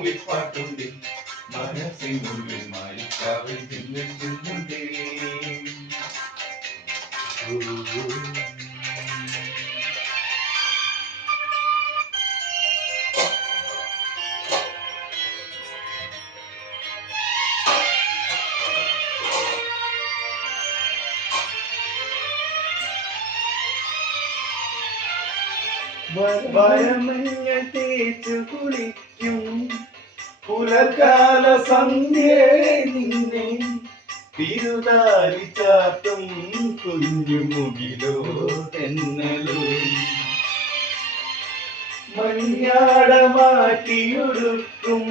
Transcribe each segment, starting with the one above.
മൂളിപ്പാട്ടുണ്ട് മനസ്സിനുള്ളിൽ മായിക്കാവൽ ചിന്തിക്കുന്നുണ്ടേ. വരമഞ്ഞ തേച്ചു കുളിക്കും പുലർക്കാല സന്ധ്യേ നിന്നെ തിരുതാരി ചാത്തും കുഞ്ഞുമുകിലോ തെന്നലോ മഞ്ഞാട മാറ്റിയൊടുക്കും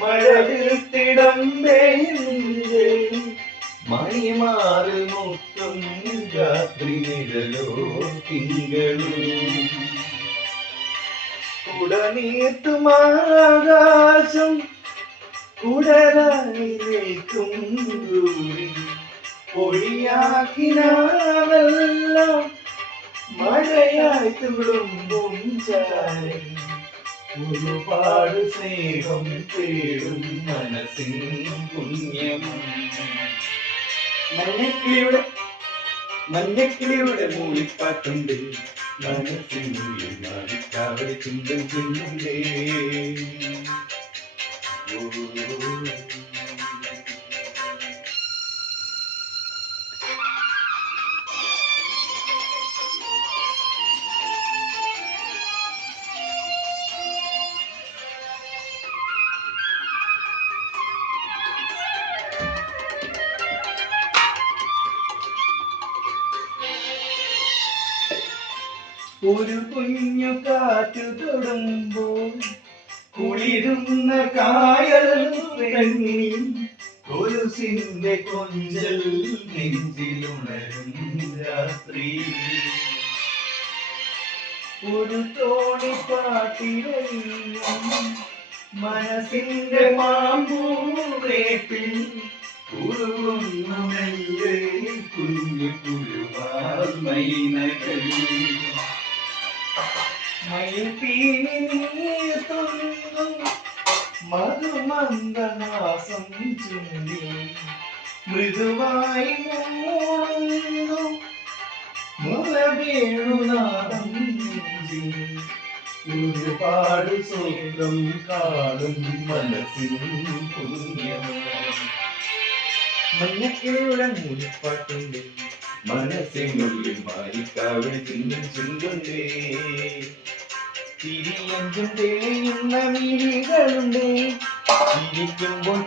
മഴവിൽ തിടമ്പേ മണിമാറിൽ മുത്തും രാത്രി നിഴലോ തിങ്കളും കുടനീർത്തുമാകാശം കുടരായി നിൽക്കും ദൂരി പൊഴിയാക്കിനാവെല്ലാം മഴയായി തുളുമ്പും ചാരി ഒരുപാട് സ്നേഹം തേടും മനസ്സിൻ പുണ്യം. മഞ്ഞക്കിളിയുടെ മൂളിപ്പാട്ടുണ്ട് മനസ്സിനുള്ളിൽ മാറിക്കാവൽ ചിന്തിക്കുന്നുണ്ടേ. ഒരു കുഞ്ഞു കാറ്റു തൊടുമ്പോൾ കുളിരുന്ന കായൽ പെണ്ണിൽ ഒരു സിന്റെ കൊഞ്ചൽ നെഞ്ചിലുണരും രാത്രി. ഒരു തോണിപ്പാട്ടിലും മനസ്സിന്റെ മാമ്പൂറേപ്പിൽ ഉരുകുന്നുമെല്ലേ കുഞ്ഞു കുരുവാൽ മൈനകൾ. മധുമന്ദഹാസം ചുണ്ടി മൃദുവായി മൂളുന്നു മുളവേണുനാദം നെഞ്ചി. ഒരുപാട് സ്വർഗം കാണും മനസ്സിൻ പുണ്യം. മഞ്ഞക്കിളിയുടെ മൂളിപ്പാട്ടുണ്ട് മനസ്സിനുള്ളിൽ മാറിക്കാവൽ ചിന്തിച്ചുണ്ടേ. തിരിയഞ്ചും തെളിയുന്ന മിഴികളുണ്ട് ചിരിക്കുമ്പോൾ